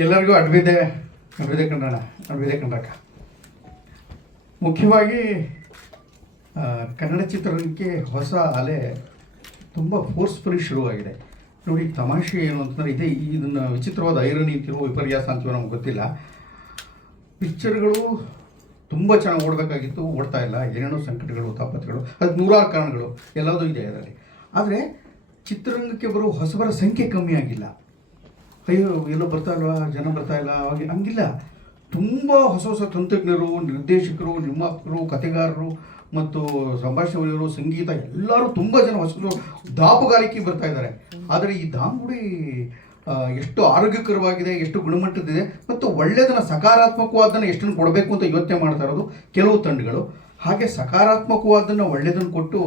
ಎಲ್ಲರಿಗೂ ಅಡ್ವಿದೆ ಕನ್ನಡ ಅಡ್ವಿದೆ ಕನ್ನಡಕ. ಮುಖ್ಯವಾಗಿ ಕನ್ನಡ ಚಿತ್ರರಂಗಕ್ಕೆ ಹೊಸ ಅಲೆ ತುಂಬ ಫೋರ್ಸ್ಫುಲಿ ಶುರುವಾಗಿದೆ. ನೋಡಿ, ತಮಾಷೆ ಏನು ಅಂತಂದರೆ ಇದನ್ನು ವಿಚಿತ್ರವಾದ ಐರನಿ ಅಂತಿರೋ ವಿಪರ್ಯಾಸ ಅಂತೀವೋ ನಮ್ಗೆ ಗೊತ್ತಿಲ್ಲ. ಪಿಕ್ಚರ್ಗಳು ತುಂಬ ಚೆನ್ನಾಗಿ ಓಡಬೇಕಾಗಿತ್ತು, ಓಡ್ತಾ ಇಲ್ಲ. ಏನೇನೋ ಸಂಕಟಗಳು, ತಾಪತ್ರೆಗಳು, ಅದಕ್ಕೆ ನೂರಾರು ಕಾರಣಗಳು ಎಲ್ಲದೂ ಇದೆ ಅದರಲ್ಲಿ. ಆದರೆ ಚಿತ್ರರಂಗಕ್ಕೆ ಬರೋ ಹೊಸಬರ ಸಂಖ್ಯೆ ಕಮ್ಮಿ ಆಗಿಲ್ಲ. ಅಯ್ಯೋ ಎಲ್ಲೋ ಬರ್ತಾ ಇಲ್ವಾ, ಜನ ಬರ್ತಾ ಇಲ್ಲ, ಅವಾಗ ಹಂಗಿಲ್ಲ. ತುಂಬ ಹೊಸ ಹೊಸ ತಂತ್ರಜ್ಞರು, ನಿರ್ದೇಶಕರು, ನಿರ್ಮಾಪಕರು, ಕಥೆಗಾರರು ಮತ್ತು ಸಂಭಾಷಣೆಯವರು, ಸಂಗೀತ ಎಲ್ಲರೂ ತುಂಬ ಜನ ಹೊಸ ದಾಪುಗಾರಿಕೆ ಬರ್ತಾ ಇದ್ದಾರೆ. ಆದರೆ ಈ ದಾಂಗುಡಿ ಎಷ್ಟು ಆರೋಗ್ಯಕರವಾಗಿದೆ, ಎಷ್ಟು ಗುಣಮಟ್ಟದಿದೆ ಮತ್ತು ಒಳ್ಳೆಯದನ್ನು, ಸಕಾರಾತ್ಮಕವಾದನ್ನು ಎಷ್ಟನ್ನು ಕೊಡಬೇಕು ಅಂತ ಯೋಚನೆ ಮಾಡ್ತಾ ಇರೋದು ಕೆಲವು ತಂಡಗಳು. ಹಾಗೆ ಸಕಾರಾತ್ಮಕವಾದನ್ನು, ಒಳ್ಳೆಯದನ್ನು ಕೊಟ್ಟು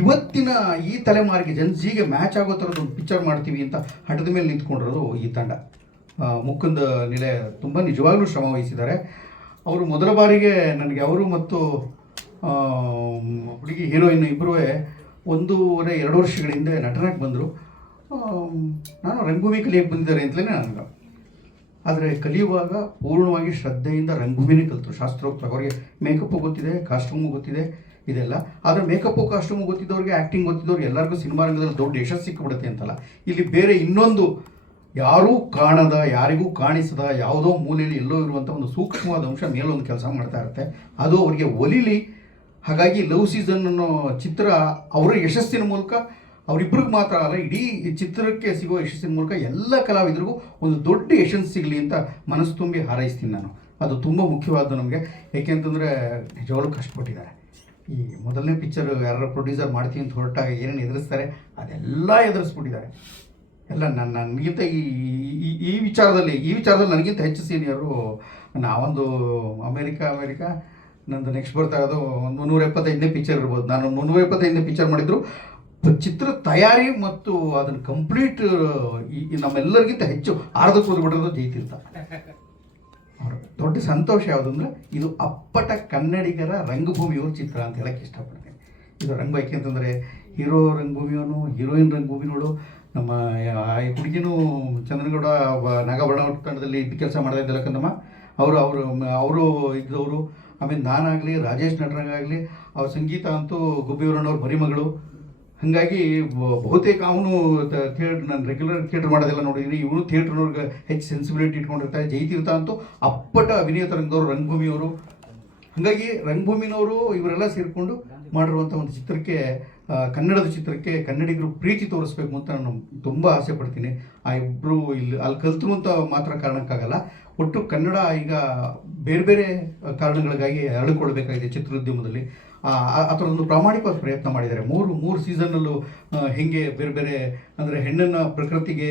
ಇವತ್ತಿನ ಈ ತಲೆಮಾರಿಗೆ ಜನ್ಸಿಗೆ ಮ್ಯಾಚ್ ಆಗೋ ಥರದ್ದು ಒಂದು ಪಿಕ್ಚರ್ ಮಾಡ್ತೀವಿ ಅಂತ ಹಠದ ಮೇಲೆ ನಿಂತ್ಕೊಂಡಿರೋದು ಈ ತಂಡ. ಮುಕುಂದ ನಿಲೆ ತುಂಬ ನಿಜವಾಗ್ಲೂ ಶ್ರಮ ವಹಿಸಿದ್ದಾರೆ. ಅವರು ಮೊದಲ ಬಾರಿಗೆ ನನಗೆ ಅವರು ಮತ್ತು ಹುಡುಗಿ ಹೀರೋಯಿನ್ ಇಬ್ಬರೂ 1.5-2 ವರ್ಷಗಳ ಹಿಂದೆ ನಟನಾಗಿ ಬಂದರು. ನಾನು ರಂಗಭೂಮಿ ಕಲಿಯಕ್ಕೆ ಬಂದಿದ್ದಾರೆ ಅಂತಲೇ ನನಗೆ. ಆದರೆ ಕಲಿಯುವಾಗ ಪೂರ್ಣವಾಗಿ ಶ್ರದ್ಧೆಯಿಂದ ರಂಗಭೂಮಿನೇ ಕಲಿತರು, ಶಾಸ್ತ್ರೋಕ್ತ. ಅವರಿಗೆ ಮೇಕಪ್ಪು ಗೊತ್ತಿದೆ, ಕಾಸ್ಟ್ಯೂಮು ಗೊತ್ತಿದೆ, ಇದೆಲ್ಲ. ಆದರೆ ಮೇಕಪ್ಪು, ಕಾಸ್ಟ್ಯೂಮು ಗೊತ್ತಿದ್ದವ್ರಿಗೆ, ಆ್ಯಕ್ಟಿಂಗ್ ಗೊತ್ತಿದ್ದವ್ರಿಗೆ ಎಲ್ಲರಿಗೂ ಸಿನಿಮಾ ರಂಗದಲ್ಲಿ ದೊಡ್ಡ ಯಶಸ್ಸು ಸಿಕ್ಕಿಬಿಡುತ್ತೆ ಅಂತಲ್ಲ. ಇಲ್ಲಿ ಬೇರೆ ಇನ್ನೊಂದು ಯಾರೂ ಕಾಣದ, ಯಾರಿಗೂ ಕಾಣಿಸದ, ಯಾವುದೋ ಮೂಲೆಯಲ್ಲಿ ಎಲ್ಲೋ ಇರುವಂಥ ಒಂದು ಸೂಕ್ಷ್ಮವಾದ ಅಂಶ ಮೇಲೊಂದು ಕೆಲಸ ಮಾಡ್ತಾ ಇರುತ್ತೆ. ಅದು ಅವರಿಗೆ ಒಲಿಲಿ. ಹಾಗಾಗಿ ಲವ್ ಸೀಸನ್ ಅನ್ನೋ ಚಿತ್ರ ಅವರ ಯಶಸ್ಸಿನ ಮೂಲಕ, ಅವರಿಬ್ಬರಿಗೆ ಮಾತ್ರ ಅಲ್ಲ, ಇಡೀ ಚಿತ್ರಕ್ಕೆ ಸಿಗೋ ಯಶಸ್ಸಿನ ಮೂಲಕ ಎಲ್ಲ ಕಲಾವಿದರಿಗೂ ಒಂದು ದೊಡ್ಡ ಯಶಸ್ಸು ಸಿಗಲಿ ಅಂತ ಮನಸ್ಸು ತುಂಬಿ ಹಾರೈಸ್ತೀನಿ ನಾನು. ಅದು ತುಂಬ ಮುಖ್ಯವಾದ್ದು ನಮಗೆ. ಏಕೆಂತಂದರೆ ನಿಜವಾಗ್ಲೂ ಕಷ್ಟಪಟ್ಟಿದ್ದಾರೆ. ಈ ಮೊದಲನೇ ಪಿಕ್ಚರ್ ಯಾರು ಪ್ರೊಡ್ಯೂಸರ್ ಮಾಡ್ತೀನಿ ಅಂತ ಹೊರಟಾಗ ಏನೇನು ಎದುರಿಸ್ತಾರೆ ಅದೆಲ್ಲ ಎದುರಿಸ್ಬಿಟ್ಟಿದ್ದಾರೆ. ಎಲ್ಲ ನನಗಿಂತ ಈ ವಿಚಾರದಲ್ಲಿ ನನಗಿಂತ ಹೆಚ್ಚು ಸೀನಿಯರು. ನಾವೊಂದು ಅಮೇರಿಕಾ ನಂದು ನೆಕ್ಸ್ಟ್ ಬರ್ತಾ ಇರೋದು ಒಂದು 175ನೇ ಪಿಕ್ಚರ್ ಇರ್ಬೋದು. ನಾನು 175ನೇ ಪಿಕ್ಚರ್ ಮಾಡಿದ್ರು. ಚಿತ್ರ ತಯಾರಿ ಮತ್ತು ಅದನ್ನು ಕಂಪ್ಲೀಟ್ ನಮ್ಮೆಲ್ಲರಿಗಿಂತ ಹೆಚ್ಚು ಆರ್ಧಕ್ಕೆ ಓದ್ಬಿಟ್ಟಿರೋದು ಜಯತೀರ್ಥ. ದೊಡ್ಡ ಸಂತೋಷ ಯಾವುದಂದ್ರೆ ಇದು ಅಪ್ಪಟ ಕನ್ನಡಿಗರ ರಂಗಭೂಮಿಯವ್ರ ಚಿತ್ರ ಅಂತ ಹೇಳಕ್ಕೆ ಇಷ್ಟಪಡ್ತೇನೆ. ಇದು ರಂಗಭೂಮಿ ಅಂತಂದರೆ ಹೀರೋ ರಂಗಭೂಮಿಯವನು, ಹೀರೋಯಿನ್ ರಂಗಭೂಮಿನೋಡು. ನಮ್ಮ ಹುಡುಗಿನೂ ಚಂದ್ರಗೌಡ ನಾಗಭರಣ ತಂಡದಲ್ಲಿ ಇದ್ದು ಕೆಲಸ ಮಾಡ್ತಾ ಇದ್ದಲ್ಲ ಕಂದಮ್ಮ, ಅವರು ಇದ್ದವರು. ಆಮೇಲೆ ನಾನಾಗಲಿ, ರಾಜೇಶ್ ನಟರಾಗಲಿ, ಅವ್ರ ಸಂಗೀತ ಅಂತೂ ಗುಬ್ಬಿಯವರಣ್ಣವ್ರ ಮರಿಮಗಳು. ಹಾಗಾಗಿ ಬಹುತೇಕ ಅವನು ನಾನು ರೆಗ್ಯುಲರ್ ಥಿಯೇಟ್ರ್ ಮಾಡೋದೆಲ್ಲ ನೋಡಿದ್ದೀನಿ. ಇವನು ಥಿಯೇಟ್ರ್ನವ್ರಿಗೆ ಹೆಚ್ಚು ಸೆನ್ಸಿಬಿಲಿಟಿ ಇಟ್ಕೊಂಡಿರ್ತಾರೆ. ಜಯತೀರ್ಥ ಅಂತೂ ಅಪ್ಪಟ ಅಭಿನಯ ತರಂಗದವರು, ರಂಗಭೂಮಿಯವರು. ಹಾಗಾಗಿ ರಂಗಭೂಮಿನವರು ಇವರೆಲ್ಲ ಸೇರಿಕೊಂಡು ಮಾಡಿರುವಂಥ ಒಂದು ಚಿತ್ರಕ್ಕೆ, ಕನ್ನಡದ ಚಿತ್ರಕ್ಕೆ ಕನ್ನಡಿಗರು ಪ್ರೀತಿ ತೋರಿಸ್ಬೇಕು ಅಂತ ನಾನು ತುಂಬ ಆಸೆ ಪಡ್ತೀನಿ. ಆ ಇಬ್ಬರು ಅಲ್ಲಿ ಕಲ್ತರು ಅಂತ ಮಾತ್ರ ಕಾರಣಕ್ಕಾಗಲ್ಲ. ಒಟ್ಟು ಕನ್ನಡ ಈಗ ಬೇರೆ ಬೇರೆ ಕಾರಣಗಳಿಗಾಗಿ ಹರಡಿಕೊಳ್ಬೇಕಾಗಿದೆ ಚಿತ್ರೋದ್ಯಮದಲ್ಲಿ. ಆ ಥರದೊಂದು ಪ್ರಾಮಾಣಿಕವಾದ ಪ್ರಯತ್ನ ಮಾಡಿದ್ದಾರೆ. ಮೂರು ಸೀಸನ್ನಲ್ಲೂ ಹೆಂಗೆ ಬೇರೆ ಬೇರೆ, ಅಂದರೆ ಹೆಣ್ಣನ್ನು ಪ್ರಕೃತಿಗೆ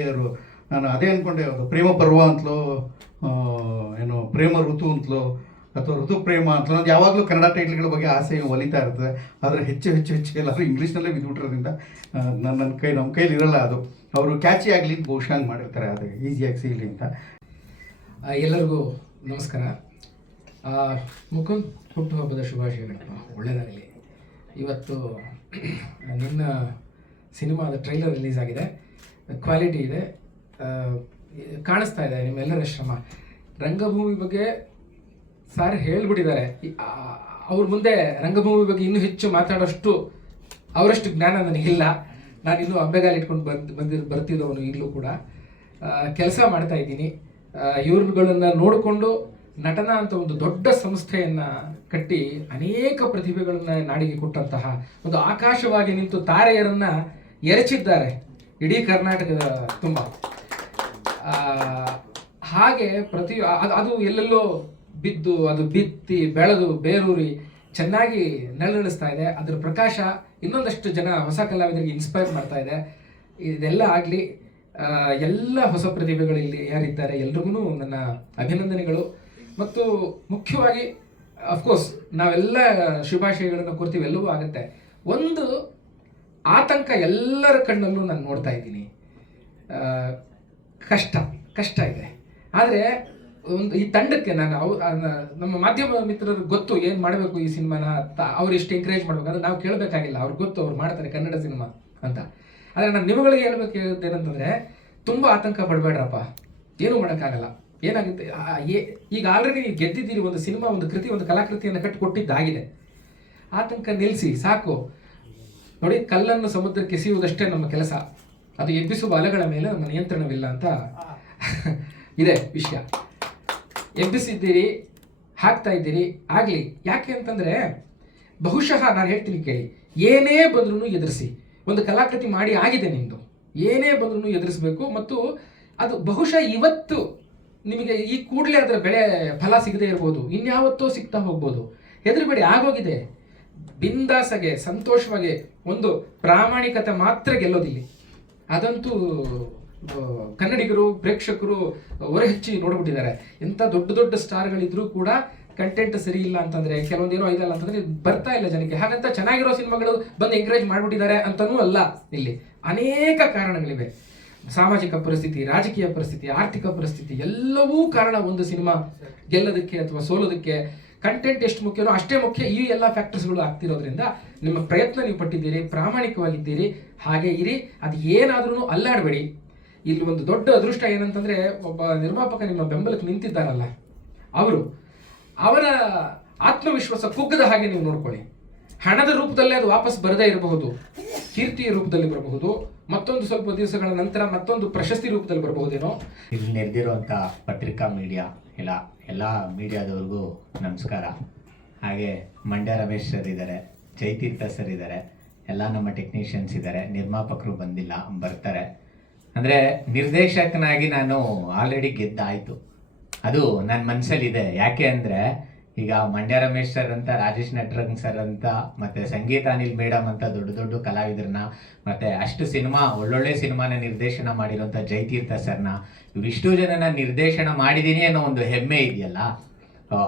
ನಾನು ಅದೇ ಅಂದ್ಕೊಂಡೆ, ಅದು ಪ್ರೇಮ ಪರ್ವ ಅಂತಲೋ, ಏನು ಪ್ರೇಮ ಋತು ಅಂತಲೋ, ಅಥವಾ ಋತು ಪ್ರೇಮ ಅಂತಲೋ. ಅದು ಯಾವಾಗಲೂ ಕನ್ನಡ ಟೈಟ್ಲ್ಗಳ ಬಗ್ಗೆ ಆಸೆ ಒಲಿತಾ ಇರ್ತದೆ. ಆದರೆ ಹೆಚ್ಚು ಎಲ್ಲರೂ ಇಂಗ್ಲೀಷ್ನಲ್ಲೇ ಬಿದ್ದುಬಿಟ್ಟಿರೋದ್ರಿಂದ ನಮ್ಮ ಕೈಲಿ ಇರಲ್ಲ ಅದು. ಅವರು ಕ್ಯಾಚಿ ಆಗಲಿ ಬಹುಶಃ ಮಾಡಿರ್ತಾರೆ, ಅದು ಈಸಿಯಾಗಿ ಸಿಗಲಿ ಅಂತ. ಎಲ್ಲರಿಗೂ ನಮಸ್ಕಾರ. ಮುಕುಂದ್ ಹುಟ್ಟುಹಬ್ಬದ ಶುಭಾಶಯಗಳು, ಒಳ್ಳೆಯದಾಗಲಿ. ಇವತ್ತು ನಿನ್ನ ಸಿನಿಮಾದ ಟ್ರೈಲರ್ ರಿಲೀಸ್ ಆಗಿದೆ. ಕ್ವಾಲಿಟಿ ಇದೆ, ಕಾಣಿಸ್ತಾ ಇದೆ ನಿಮ್ಮೆಲ್ಲರ ಶ್ರಮ. ರಂಗಭೂಮಿ ಬಗ್ಗೆ ಸಾರ್ ಹೇಳ್ಬಿಟ್ಟಿದ್ದಾರೆ. ಅವ್ರ ಮುಂದೆ ರಂಗಭೂಮಿ ಬಗ್ಗೆ ಇನ್ನೂ ಹೆಚ್ಚು ಮಾತಾಡೋಷ್ಟು ಅವರಷ್ಟು ಜ್ಞಾನ ನನಗಿಲ್ಲ. ನಾನಿನ್ನೂ ಅಂಬೆಗಾಲು ಇಟ್ಕೊಂಡು ಬರ್ತಿರೋನು. ಈಗಲೂ ಕೂಡ ಕೆಲಸ ಮಾಡ್ತಾ ಇದ್ದೀನಿ. ಇವ್ರುಗಳನ್ನ ನೋಡಿಕೊಂಡು ನಟನ ಅಂತ ಒಂದು ದೊಡ್ಡ ಸಂಸ್ಥೆಯನ್ನು ಕಟ್ಟಿ ಅನೇಕ ಪ್ರತಿಭೆಗಳನ್ನ ನಾಡಿಗೆ ಕೊಟ್ಟಂತಹ ಒಂದು ಆಕಾಶವಾಗಿ ನಿಂತು ತಾರೆಯರನ್ನು ಎರಚಿದ್ದಾರೆ ಇಡೀ ಕರ್ನಾಟಕದ ತುಂಬ. ಹಾಗೆ ಅದು ಎಲ್ಲೆಲ್ಲೋ ಬಿದ್ದು, ಅದು ಬಿತ್ತಿ ಬೆಳೆದು ಬೇರೂರಿ ಚೆನ್ನಾಗಿ ನೆರಳಿಸ್ತಾ ಇದೆ. ಅದರ ಪ್ರಕಾಶ ಇನ್ನೊಂದಷ್ಟು ಜನ ಹೊಸ ಕಲಾವಿದರಿಗೆ ಇನ್ಸ್ಪೈರ್ ಮಾಡ್ತಾ ಇದೆ. ಇದೆಲ್ಲ ಆಗಲಿ. ಎಲ್ಲ ಹೊಸ ಪ್ರತಿಭೆಗಳು ಇಲ್ಲಿ ಯಾರಿದ್ದಾರೆ ಎಲ್ರಿಗೂ ನನ್ನ ಅಭಿನಂದನೆಗಳು. ಮತ್ತು ಮುಖ್ಯವಾಗಿ ಅಫ್ಕೋರ್ಸ್ ನಾವೆಲ್ಲ ಶುಭಾಶಯಗಳನ್ನು ಕೊಡ್ತೀವಿ, ಎಲ್ಲವೂ ಆಗುತ್ತೆ. ಒಂದು ಆತಂಕ ಎಲ್ಲರ ಕಣ್ಣಲ್ಲೂ ನಾನು ನೋಡ್ತಾ ಇದ್ದೀನಿ. ಕಷ್ಟ ಇದೆ. ಆದರೆ ಈ ತಂಡಕ್ಕೆ ನಾನು ನಮ್ಮ ಮಾಧ್ಯಮ ಮಿತ್ರರಿಗೆ ಗೊತ್ತು ಏನು ಮಾಡಬೇಕು ಈ ಸಿನಿಮಾನ, ಅವ್ರು ಎಷ್ಟು ಎಂಕರೇಜ್ ಮಾಡಬೇಕು ಅಂದರೆ ನಾವು ಕೇಳಬೇಕಾಗಿಲ್ಲ. ಅವ್ರಿಗೆ ಗೊತ್ತು, ಅವ್ರು ಮಾಡ್ತಾರೆ ಕನ್ನಡ ಸಿನಿಮಾ ಅಂತ. ಆದರೆ ನಾನು ನಿಮಗಳಿಗೆ ಹೇಳ್ಬೇಕು ಏನಂತಂದರೆ, ತುಂಬ ಆತಂಕ ಪಡಬೇಡ್ರಪ್ಪ, ಏನೂ ಮಾಡೋಕ್ಕಾಗಲ್ಲ. ಏನಾಗುತ್ತೆ ಈಗ ಆಲ್ರೆಡಿ ನೀವು ಗೆದ್ದಿದ್ದೀರಿ, ಒಂದು ಸಿನಿಮಾ, ಒಂದು ಕೃತಿ, ಒಂದು ಕಲಾಕೃತಿಯನ್ನು ಕಟ್ಟಿಕೊಟ್ಟಿದ್ದಾಗಿದೆ. ಆ ತನಕ ನಿಲ್ಲಿಸಿ ಸಾಕು. ನೋಡಿ, ಕಲ್ಲನ್ನು ಸಮುದ್ರಕ್ಕೆ ಎಸೆಯುವುದಷ್ಟೇ ನಮ್ಮ ಕೆಲಸ, ಅದು ಎಬ್ಬಿಸುವ ಅಲೆಗಳ ಮೇಲೆ ನಮ್ಮ ನಿಯಂತ್ರಣವಿಲ್ಲ ಅಂತ ಇದೆ ವಿಷಯ. ಎಬ್ಬಿಸಿದ್ದೀರಿ, ಹಾಕ್ತಾ ಇದ್ದೀರಿ, ಆಗಲಿ. ಯಾಕೆ ಅಂತಂದರೆ ಬಹುಶಃ ನಾನು ಹೇಳ್ತೀನಿ ಕೇಳಿ, ಏನೇ ಬಂದ್ರೂ ಎದುರಿಸಿ. ಒಂದು ಕಲಾಕೃತಿ ಮಾಡಿ ಆಗಿದೆ ನಿಮ್ಮದು, ಏನೇ ಬಂದ್ರೂ ಎದುರಿಸಬೇಕು. ಮತ್ತು ಅದು ಬಹುಶಃ ಇವತ್ತು ನಿಮಗೆ ಈ ಕೂಡಲೇ ಅದರ ಬೆಳೆ ಫಲ ಸಿಗದೇ ಇರ್ಬೋದು, ಇನ್ಯಾವತ್ತೋ ಸಿಗ್ತಾ ಹೋಗ್ಬೋದು. ಹೆದರಬೇಡಿ, ಆಗೋಗಿದೆ. ಬಿಂದಾಸಗೆ, ಸಂತೋಷವಾಗಿ, ಒಂದು ಪ್ರಾಮಾಣಿಕತೆ ಮಾತ್ರ ಗೆಲ್ಲೋದಿಲ್ಲ. ಅದಂತೂ ಕನ್ನಡಿಗರು, ಪ್ರೇಕ್ಷಕರು ಹೊರಹೆಚ್ಚಿ ನೋಡ್ಬಿಟ್ಟಿದ್ದಾರೆ. ಎಂಥ ದೊಡ್ಡ ದೊಡ್ಡ ಸ್ಟಾರ್ಗಳಿದ್ರೂ ಕೂಡ ಕಂಟೆಂಟ್ ಸರಿ ಇಲ್ಲ ಅಂತಂದರೆ, ಕೆಲವೊಂದೇನೋ ಇದಲ್ಲ ಅಂತಂದರೆ ಬರ್ತಾ ಇಲ್ಲ ಜನಕ್ಕೆ. ಹಾಗಂತ ಚೆನ್ನಾಗಿರೋ ಸಿನಿಮಾಗಳು ಬಂದು ಎಂಕರೇಜ್ ಮಾಡಿಬಿಟ್ಟಿದ್ದಾರೆ ಅಂತನೂ ಅಲ್ಲ. ಇಲ್ಲಿ ಅನೇಕ ಕಾರಣಗಳಿವೆ. ಸಾಮಾಜಿಕ ಪರಿಸ್ಥಿತಿ, ರಾಜಕೀಯ ಪರಿಸ್ಥಿತಿ, ಆರ್ಥಿಕ ಪರಿಸ್ಥಿತಿ ಎಲ್ಲವೂ ಕಾರಣ ಒಂದು ಸಿನಿಮಾ ಗೆಲ್ಲೋದಕ್ಕೆ ಅಥವಾ ಸೋಲೋದಕ್ಕೆ. ಕಂಟೆಂಟ್ ಎಷ್ಟು ಮುಖ್ಯನೋ ಅಷ್ಟೇ ಮುಖ್ಯ ಈ ಎಲ್ಲ ಫ್ಯಾಕ್ಟರ್ಸ್ಗಳು ಆಗ್ತಿರೋದ್ರಿಂದ ನಿಮ್ಮ ಪ್ರಯತ್ನ ನೀವು ಪಟ್ಟಿದ್ದೀರಿ, ಪ್ರಾಮಾಣಿಕವಾಗಿದ್ದೀರಿ, ಹಾಗೆ ಇರಿ. ಅದು ಏನಾದ್ರೂ ಅಲ್ಲಾಡಬೇಡಿ. ಇಲ್ಲಿ ಒಂದು ದೊಡ್ಡ ಅದೃಷ್ಟ ಏನಂತಂದರೆ, ಒಬ್ಬ ನಿರ್ಮಾಪಕ ನಿಮ್ಮ ಬೆಂಬಲಕ್ಕೆ ನಿಂತಿದ್ದಾರಲ್ಲ, ಅವರ ಆತ್ಮವಿಶ್ವಾಸ ಕುಗ್ಗದ ಹಾಗೆ ನೀವು ನೋಡ್ಕೊಳ್ಳಿ. ಹಣದ ರೂಪದಲ್ಲೇ ಅದು ವಾಪಸ್ ಬರದೇ ಇರಬಹುದು, ಕೀರ್ತಿಯ ರೂಪದಲ್ಲಿ ಬರಬಹುದು, ಮತ್ತೊಂದು ಸ್ವಲ್ಪ ದಿವಸಗಳ ನಂತರ ಮತ್ತೊಂದು ಪ್ರಶಸ್ತಿ ರೂಪದಲ್ಲಿ ಬರಬಹುದೇನೋ. ಇಲ್ಲಿ ನೆರೆದಿರುವಂಥ ಪತ್ರಿಕಾ ಮೀಡಿಯಾ ಎಲ್ಲ ಮೀಡಿಯಾದವ್ರಿಗೂ ನಮಸ್ಕಾರ. ಹಾಗೆ ಮಂಡ್ಯ ರಮೇಶ್ ಸರ್ ಇದ್ದಾರೆ, ಜಯತೀರ್ಥ ಸರ್ ಇದ್ದಾರೆ, ಎಲ್ಲ ನಮ್ಮ ಟೆಕ್ನಿಷಿಯನ್ಸ್ ಇದ್ದಾರೆ. ನಿರ್ಮಾಪಕರು ಬಂದಿಲ್ಲ, ಬರ್ತಾರೆ. ಅಂದರೆ ನಿರ್ದೇಶಕನಾಗಿ ನಾನು ಆಲ್ರೆಡಿ ಗೆದ್ದಾಯಿತು, ಅದು ನನ್ನ ಮನಸ್ಸಲ್ಲಿದೆ. ಯಾಕೆ ಅಂದರೆ ಈಗ ಮಂಡ್ಯ ರಮೇಶ್ ಸರ್ ಅಂತ, ರಾಜೇಶ್ ನಟರಂಗ್ ಸರ್ ಅಂತ, ಮತ್ತು ಸಂಗೀತ ಅನಿಲ್ ಮೇಡಮ್ ಅಂತ ದೊಡ್ಡ ದೊಡ್ಡ ಕಲಾವಿದರನ್ನ, ಮತ್ತು ಅಷ್ಟು ಸಿನಿಮಾ, ಒಳ್ಳೊಳ್ಳೆ ಸಿನಿಮಾನ ನಿರ್ದೇಶನ ಮಾಡಿರೋಂಥ ಜಯತೀರ್ಥ ಸರ್ನ, ಇವರಿಷ್ಟು ಜನನ ನಿರ್ದೇಶನ ಮಾಡಿದ್ದೀನಿ ಅನ್ನೋ ಒಂದು ಹೆಮ್ಮೆ ಇದೆಯಲ್ಲ,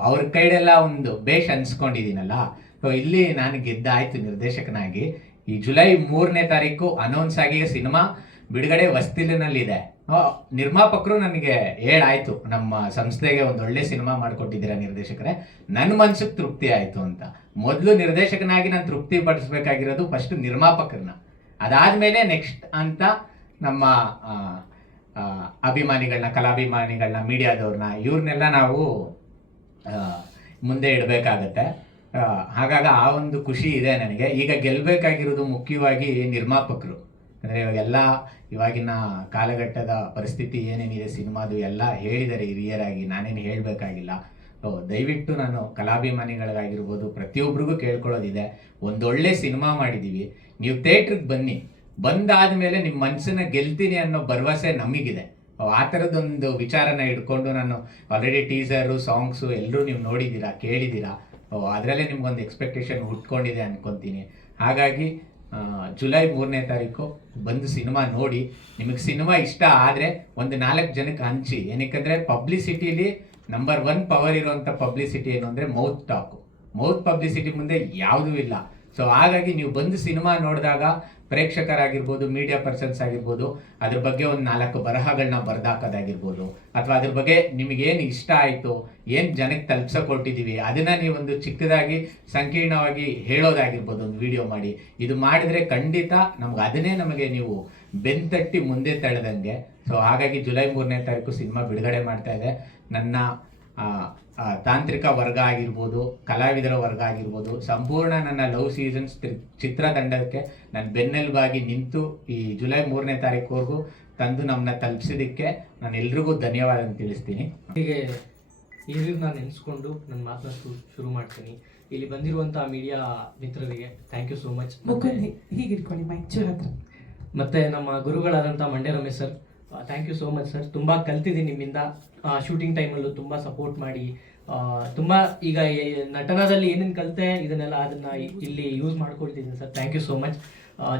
ಅವ್ರ ಕೈಡೆಲ್ಲ ಒಂದು ಬೇಷ್ ಅನ್ಸ್ಕೊಂಡಿದ್ದೀನಲ್ಲ. ಸೊ ಇಲ್ಲಿ ನಾನು ಗೆದ್ದಾಯಿತು ನಿರ್ದೇಶಕನಾಗಿ. ಈ ಜುಲೈ 3ನೇ ತಾರೀಕು ಅನೌನ್ಸ್ ಆಗಿ ಸಿನಿಮಾ ಬಿಡುಗಡೆ ಹೊಸ್ತಿಲಿನಲ್ಲಿದೆ. ನಿರ್ಮಾಪಕರು ನನಗೆ ಹೇಳಾಯ್ತು, ನಮ್ಮ ಸಂಸ್ಥೆಗೆ ಒಂದು ಒಳ್ಳೆ ಸಿನಿಮಾ ಮಾಡಿಕೊಟ್ಟಿದ್ದೀರಾ ನಿರ್ದೇಶಕರೇ, ನನ್ನ ಮನ್ಸಿಗೆ ತೃಪ್ತಿ ಆಯಿತು ಅಂತ. ಮೊದಲು ನಿರ್ದೇಶಕನಾಗಿ ನಾನು ತೃಪ್ತಿ ಪಡಿಸ್ಬೇಕಾಗಿರೋದು ಫಸ್ಟ್ ನಿರ್ಮಾಪಕರನ್ನ, ಅದಾದಮೇಲೆ ನೆಕ್ಸ್ಟ್ ಅಂತ ನಮ್ಮ ಅಭಿಮಾನಿಗಳನ್ನ, ಕಲಾಭಿಮಾನಿಗಳನ್ನ, ಮೀಡಿಯಾದವ್ರನ್ನ, ಇವ್ರನ್ನೆಲ್ಲ ನಾವು ಮುಂದೆ ಇಡಬೇಕಾಗತ್ತೆ. ಹಾಗಾಗಿ ಆ ಒಂದು ಖುಷಿ ಇದೆ ನನಗೆ. ಈಗ ಗೆಲ್ಲಬೇಕಾಗಿರೋದು ಮುಖ್ಯವಾಗಿ ನಿರ್ಮಾಪಕರು. ಅಂದರೆ ಇವಾಗಿನ ಕಾಲಘಟ್ಟದ ಪರಿಸ್ಥಿತಿ ಏನೇನಿದೆ ಸಿನಿಮಾದು ಎಲ್ಲ ಹೇಳಿದ್ದಾರೆ ಹಿರಿಯರಾಗಿ, ನಾನೇನು ಹೇಳಬೇಕಾಗಿಲ್ಲ. ದಯವಿಟ್ಟು ನಾನು ಕಲಾಭಿಮಾನಿಗಳಿಗಾಗಿರ್ಬೋದು ಪ್ರತಿಯೊಬ್ಬರಿಗೂ ಕೇಳ್ಕೊಳ್ಳೋದಿದೆ, ಒಂದೊಳ್ಳೆ ಸಿನಿಮಾ ಮಾಡಿದ್ದೀವಿ, ನೀವು ಥಿಯೇಟ್ರಿಗೆ ಬನ್ನಿ, ಬಂದಾದ ಮೇಲೆ ನಿಮ್ಮ ಮನಸ್ಸನ್ನ ಗೆಲ್ತೀನಿ ಅನ್ನೋ ಭರವಸೆ ನಮಗಿದೆ. ಆ ಥರದೊಂದು ವಿಚಾರನ ಇಟ್ಕೊಂಡು ನಾನು ಆಲ್ರೆಡಿ ಟೀಸರು, ಸಾಂಗ್ಸು ಎಲ್ಲರೂ ನೀವು ನೋಡಿದ್ದೀರಾ, ಕೇಳಿದ್ದೀರಾ. ಅದರಲ್ಲೇ ನಿಮ್ಗೊಂದು ಎಕ್ಸ್ಪೆಕ್ಟೇಷನ್ ಹುಟ್ಕೊಂಡಿದೆ ಅನ್ಕೊತೀನಿ. ಹಾಗಾಗಿ ಜುಲೈ 3ನೇ ತಾರೀಕು ಬಂದು ಸಿನಿಮಾ ನೋಡಿ, ನಿಮಗೆ ಸಿನಿಮಾ ಇಷ್ಟ ಆದರೆ ಒಂದು 4 ಜನಕ್ಕೆ ಹಂಚಿ. ಏನಕ್ಕೆ ಪಬ್ಲಿಸಿಟಿಲಿ ನಂಬರ್ 1 ಪವರ್ ಇರುವಂಥ ಪಬ್ಲಿಸಿಟಿ ಏನು ಅಂದರೆ ಮೌತ್ ಟಾಕು. ಮೌತ್ ಪಬ್ಲಿಸಿಟಿ ಮುಂದೆ ಯಾವುದೂ ಇಲ್ಲ. ಸೊ ಹಾಗಾಗಿ ನೀವು ಬಂದು ಸಿನಿಮಾ ನೋಡಿದಾಗ ಪ್ರೇಕ್ಷಕರಾಗಿರ್ಬೋದು, ಮೀಡಿಯಾ ಪರ್ಸನ್ಸ್ ಆಗಿರ್ಬೋದು, ಅದ್ರ ಬಗ್ಗೆ ಒಂದು 4 ಬರಹಗಳನ್ನ ಬರೆದಾಕೋದಾಗಿರ್ಬೋದು, ಅಥವಾ ಅದ್ರ ಬಗ್ಗೆ ನಿಮಗೇನು ಇಷ್ಟ ಆಯಿತು, ಏನು ಜನಕ್ಕೆ ತಲುಪ್ಸಕೊಟ್ಟಿದ್ದೀವಿ, ಅದನ್ನು ನೀವೊಂದು ಚಿಕ್ಕದಾಗಿ ಸಂಕೀರ್ಣವಾಗಿ ಹೇಳೋದಾಗಿರ್ಬೋದು, ಒಂದು ವಿಡಿಯೋ ಮಾಡಿ. ಇದು ಮಾಡಿದರೆ ಖಂಡಿತ ನಮಗೆ ನೀವು ಬೆಂತಟ್ಟಿ ಮುಂದೆ ತಳೆದಂಗೆ. ಸೊ ಹಾಗಾಗಿ ಜುಲೈ 3ನೇ ತಾರೀಕು ಸಿನಿಮಾ ಬಿಡುಗಡೆ ಮಾಡ್ತಾ ಇದೆ. ನನ್ನ ತಾಂತ್ರಿಕ ವರ್ಗ ಆಗಿರ್ಬೋದು, ಕಲಾವಿದರ ವರ್ಗ ಆಗಿರ್ಬೋದು, ಸಂಪೂರ್ಣ ನನ್ನ ಲವ್ ಸೀಸನ್ಸ್ ಚಿತ್ರತಂಡಕ್ಕೆ ನಾನು ಬೆನ್ನೆಲುಬಾಗಿ ನಿಂತು ಈ ಜುಲೈ 3ನೇ ತಾರೀಕುವರೆಗೂ ತಂದು ನಮ್ಮನ್ನ ತಲುಪಿಸಿದ್ದಕ್ಕೆ ನಾನು ಎಲ್ರಿಗೂ ಧನ್ಯವಾದ ತಿಳಿಸ್ತೀನಿ. ಹೀಗೆ ಹಿರಿಯರನ್ನ ನೆನೆಸ್ಕೊಂಡು ನನ್ನ ಮಾತನ್ನ ಶುರು ಮಾಡ್ತೀನಿ. ಇಲ್ಲಿ ಬಂದಿರುವಂಥ ಮೀಡಿಯಾ ಮಿತ್ರರಿಗೆ ಥ್ಯಾಂಕ್ ಯು ಸೋ ಮಚ್. ಹೀಗಿಟ್ಕೊಳ್ಳಿ ಮೈಕ್ ಹತ್ರ. ಮತ್ತು ನಮ್ಮ ಗುರುಗಳಾದಂಥ Mandya Ramesh sir, thank you so much sir. ತುಂಬ ಕಲ್ತಿದ್ದೀನಿ ನಿಮ್ಮಿಂದ. ಶೂಟಿಂಗ್ ಟೈಮಲ್ಲೂ ತುಂಬ ಸಪೋರ್ಟ್ ಮಾಡಿ, ತುಂಬ ಈಗ ನಟನದಲ್ಲಿ ಏನೇನು ಕಲಿತೆ ಅದನ್ನು ಇಲ್ಲಿ ಯೂಸ್ ಮಾಡ್ಕೊಳ್ತಿದ್ದೀನಿ sir. Thank you so much.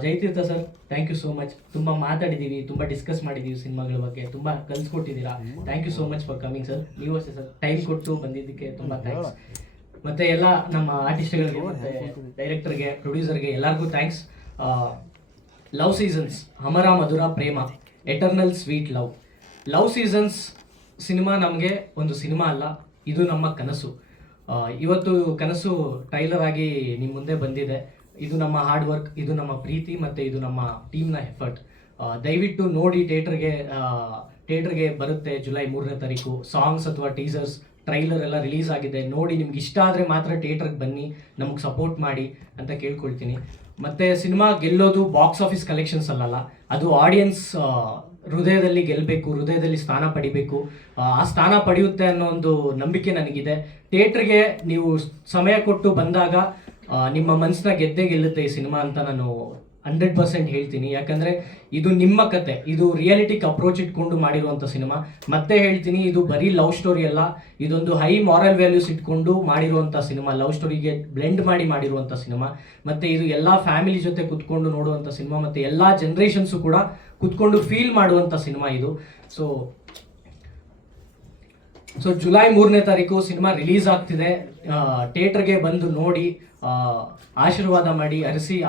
Jayatheertha sir, thank you so much. ತುಂಬ ಮಾತಾಡಿದ್ದೀವಿ, ತುಂಬ ಡಿಸ್ಕಸ್ ಮಾಡಿದ್ದೀವಿ ಸಿನಿಮಾಗಳ ಬಗ್ಗೆ, ತುಂಬ ಕಲಿಸ್ಕೊಟ್ಟಿದ್ದೀರಾ. Thank you so much for coming sir. ನೀವು ಅಷ್ಟೇ ಸರ್, ಟೈಮ್ ಕೊಟ್ಟು ಬಂದಿದ್ದಕ್ಕೆ ತುಂಬ ಥ್ಯಾಂಕ್ಸ್. ಮತ್ತು ಎಲ್ಲ ನಮ್ಮ ಆರ್ಟಿಸ್ಟ್ಗಳಿಗೆ, ಮತ್ತು ಡೈರೆಕ್ಟರ್ಗೆ, ಪ್ರೊಡ್ಯೂಸರ್ಗೆ ಎಲ್ಲರಿಗೂ thanks. Love seasons, Amara Madhura Prema, eternal sweet love. Love seasons cinema ನಮಗೆ ಒಂದು ಸಿನಿಮಾ ಅಲ್ಲ, ಇದು ನಮ್ಮ ಕನಸು. ಇವತ್ತು ಕನಸು ಟ್ರೈಲರ್ ಆಗಿ ನಿಮ್ಮ ಮುಂದೆ ಬಂದಿದೆ. ಇದು ನಮ್ಮ ಹಾರ್ಡ್ ವರ್ಕ್, ಇದು ನಮ್ಮ ಪ್ರೀತಿ, ಮತ್ತು ಇದು ನಮ್ಮ ಟೀಮ್ನ ಎಫರ್ಟ್. ದಯವಿಟ್ಟು ನೋಡಿ, ಥಿಯೇಟರ್ಗೆ ಥಿಯೇಟರ್ಗೆ ಬರುತ್ತೆ ಜುಲೈ 3ನೇ ತಾರೀಕು. ಸಾಂಗ್ಸ್ ಅಥವಾ ಟೀಸರ್ಸ್ ಟ್ರೈಲರ್ ಎಲ್ಲ ರಿಲೀಸ್ ಆಗಿದೆ, ನೋಡಿ ನಿಮ್ಗೆ ಇಷ್ಟ ಆದರೆ ಮಾತ್ರ ಥಿಯೇಟ್ರಿಗೆ ಬನ್ನಿ, ನಮಗೆ ಸಪೋರ್ಟ್ ಮಾಡಿ ಅಂತ ಕೇಳ್ಕೊಳ್ತೀನಿ. ಮತ್ತು ಸಿನಿಮಾ ಗೆಲ್ಲೋದು ಬಾಕ್ಸ್ ಆಫೀಸ್ ಕಲೆಕ್ಷನ್ಸ್ ಅಲ್ಲಲ್ಲ, ಅದು ಆಡಿಯನ್ಸ್ ಹೃದಯದಲ್ಲಿ ಗೆಲ್ಲಬೇಕು, ಹೃದಯದಲ್ಲಿ ಸ್ಥಾನ ಪಡಿಬೇಕು. ಆ ಸ್ಥಾನ ಪಡೆಯುತ್ತೆ ಅನ್ನೋ ಒಂದು ನಂಬಿಕೆ ನನಗಿದೆ. ಥಿಯೇಟ್ರಿಗೆ ನೀವು ಸಮಯ ಕೊಟ್ಟು ಬಂದಾಗ ನಿಮ್ಮ ಮನಸ್ಸನ್ನ ಗೆಲ್ಲುತ್ತೆ ಈ ಸಿನಿಮಾ ಅಂತ ನಾನು 100% ಹೇಳ್ತೀನಿ. ಯಾಕಂದರೆ ಇದು ನಿಮ್ಮ ಕತೆ, ಇದು ರಿಯಾಲಿಟಿಗೆ ಅಪ್ರೋಚ್ ಇಟ್ಕೊಂಡು ಮಾಡಿರುವಂಥ ಸಿನಿಮಾ. ಮತ್ತೆ ಹೇಳ್ತೀನಿ, ಇದು ಬರೀ ಲವ್ ಸ್ಟೋರಿ ಅಲ್ಲ, ಇದೊಂದು ಹೈ ಮಾರಲ್ ವ್ಯಾಲ್ಯೂಸ್ ಇಟ್ಕೊಂಡು ಮಾಡಿರುವಂಥ ಸಿನಿಮಾ, ಲವ್ ಸ್ಟೋರಿಗೆ ಬ್ಲೆಂಡ್ ಮಾಡಿರುವಂಥ ಸಿನಿಮಾ. ಮತ್ತು ಇದು ಎಲ್ಲ ಫ್ಯಾಮಿಲಿ ಜೊತೆ ಕುತ್ಕೊಂಡು ನೋಡುವಂಥ ಸಿನಿಮಾ, ಮತ್ತು ಎಲ್ಲ ಜನ್ರೇಷನ್ಸು ಕೂಡ ಕುತ್ಕೊಂಡು ಫೀಲ್ ಮಾಡುವಂಥ ಸಿನಿಮಾ ಇದು. ಸೊ ಜುಲೈ 3ನೇ ತಾರೀಕು ಸಿನಿಮಾ ರಿಲೀಸ್ ಆಗ್ತಿದೆ. ಥಿಯೇಟ್ರಿಗೆ ಬಂದು ನೋಡಿ, ಆಶೀರ್ವಾದ ಮಾಡಿ,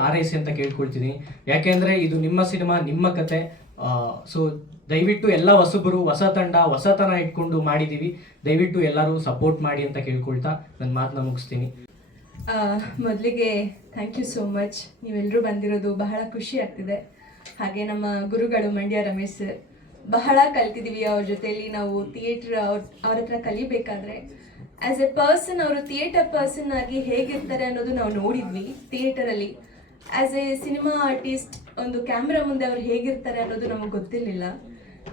ಆರೈಸಿ ಅಂತ ಕೇಳ್ಕೊಳ್ತೀನಿ. ಯಾಕೆಂದರೆ ಇದು ನಿಮ್ಮ ಸಿನಿಮಾ, ನಿಮ್ಮ ಕತೆ. ಸೊ ದಯವಿಟ್ಟು ಎಲ್ಲ ಹೊಸಬರು, ಹೊಸ ತಂಡ, ಹೊಸತನ ಇಟ್ಕೊಂಡು ಮಾಡಿದ್ದೀವಿ, ದಯವಿಟ್ಟು ಎಲ್ಲರೂ ಸಪೋರ್ಟ್ ಮಾಡಿ ಅಂತ ಕೇಳ್ಕೊಳ್ತಾ ನನ್ನ ಮಾತನ್ನ ಮುಗಿಸ್ತೀನಿ. ಮೊದಲಿಗೆ ಥ್ಯಾಂಕ್ ಯು ಸೋ ಮಚ್. ನೀವೆಲ್ಲರೂ ಬಂದಿರೋದು ಬಹಳ ಖುಷಿ ಆಗ್ತಿದೆ. ಹಾಗೆ ನಮ್ಮ ಗುರುಗಳು ಮಂಡ್ಯ ರಮೇಶ್ ಸರ್, ಬಹಳ ಕಲ್ತಿದ್ದೀವಿ ಅವ್ರ ಜೊತೆಯಲ್ಲಿ. ನಾವು ಥಿಯೇಟ್ರ್ ಅವ್ರ ಹತ್ರ ಕಲಿಬೇಕಾದ್ರೆ ಆ್ಯಸ್ ಎ ಪರ್ಸನ್, ಅವರು ಥಿಯೇಟರ್ ಪರ್ಸನ್ ಆಗಿ ಹೇಗಿರ್ತಾರೆ ಅನ್ನೋದು ನಾವು ನೋಡಿದ್ವಿ ಥಿಯೇಟರಲ್ಲಿ. ಆ್ಯಸ್ ಎ ಸಿನಿಮಾ ಆರ್ಟಿಸ್ಟ್ ಒಂದು ಕ್ಯಾಮ್ರಾ ಮುಂದೆ ಅವ್ರು ಹೇಗಿರ್ತಾರೆ ಅನ್ನೋದು ನಮಗೆ ಗೊತ್ತಿರಲಿಲ್ಲ.